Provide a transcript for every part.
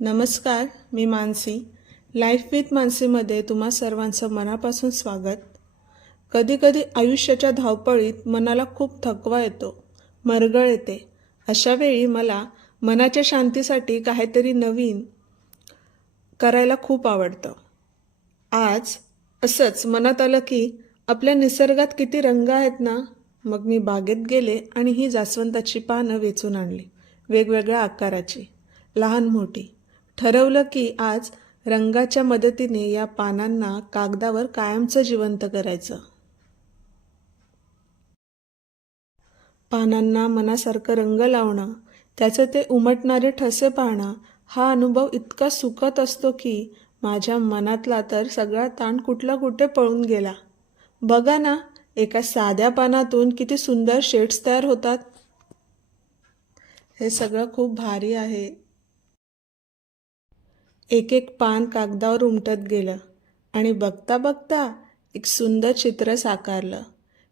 नमस्कार, मी Mansi. Life with मानसीमध्ये तुम्हा सर्वांचं मनापासून स्वागत. कधीकधी आयुष्याच्या धावपळीत मनाला खूप थकवा येतो, मरगळ येते. अशा वेळी मला मनाच्या शांतीसाठी काहीतरी नवीन करायला खूप आवडतं. आज असंच मनात आलं की आपल्या निसर्गात किती रंग आहेत ना. मग मी बागेत गेले आणि ही जास्वंदाची पानं वेचून आणली, वेगवेगळ्या आकाराची, लहान मोठी. ठरवलं की आज रंगाच्या मदतीने या पानांना कागदावर कायमचं जिवंत करायचं. पानांना मनासारखं रंग लावणं, त्याचे ते उमटणारे ठसे पाहणं, हा अनुभव इतका सुखद असतो की माझ्या मनातला तर सगळा ताण कुठला कुठे पळून गेला. बघा ना, एका साध्या पानातून किती सुंदर शेड्स तयार होतात. हे सगळं खूप भारी आहे. एक एक पान कागदावर उमटत गेलं आणि बघता बघता एक सुंदर चित्र साकारलं.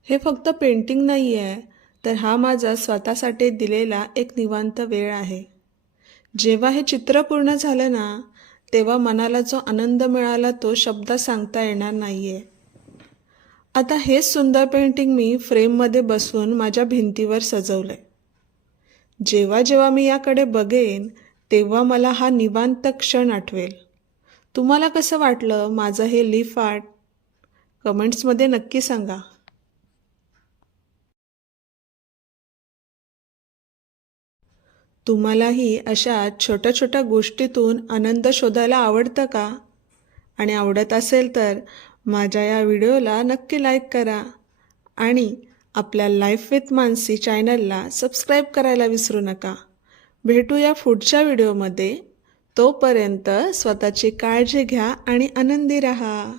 हे फक्त पेंटिंग नाही आहे, तर हा माझा स्वतःसाठी दिलेला एक निवांत वेळ आहे. जेव्हा हे चित्र पूर्ण झालं ना, तेव्हा मनाला जो आनंद मिळाला तो शब्दात सांगता येणार नाही आहे. आता हेच सुंदर पेंटिंग मी फ्रेममध्ये बसवून माझ्या भिंतीवर सजवलंय. जेव्हा जेव्हा मी याकडे बघेन तेव्हा मला हा निवांत क्षण आठवेल. तुम्हाला कसं वाटलं माझं हे लीफ आर्ट? कमेंट्समध्ये नक्की सांगा. तुम्हालाही अशा छोट्या छोट्या गोष्टीतून आनंद शोधायला आवडतं का? आणि आवडत असेल तर माझ्या या व्हिडिओला नक्की लाईक करा आणि आपल्या लाईफ विथ मानसी चॅनलला सबस्क्राईब करायला विसरू नका. भेटूया पुढच्या व्हिडिओमध्ये. तोपर्यंत स्वतःची काळजी घ्या आणि आनंदी राहा.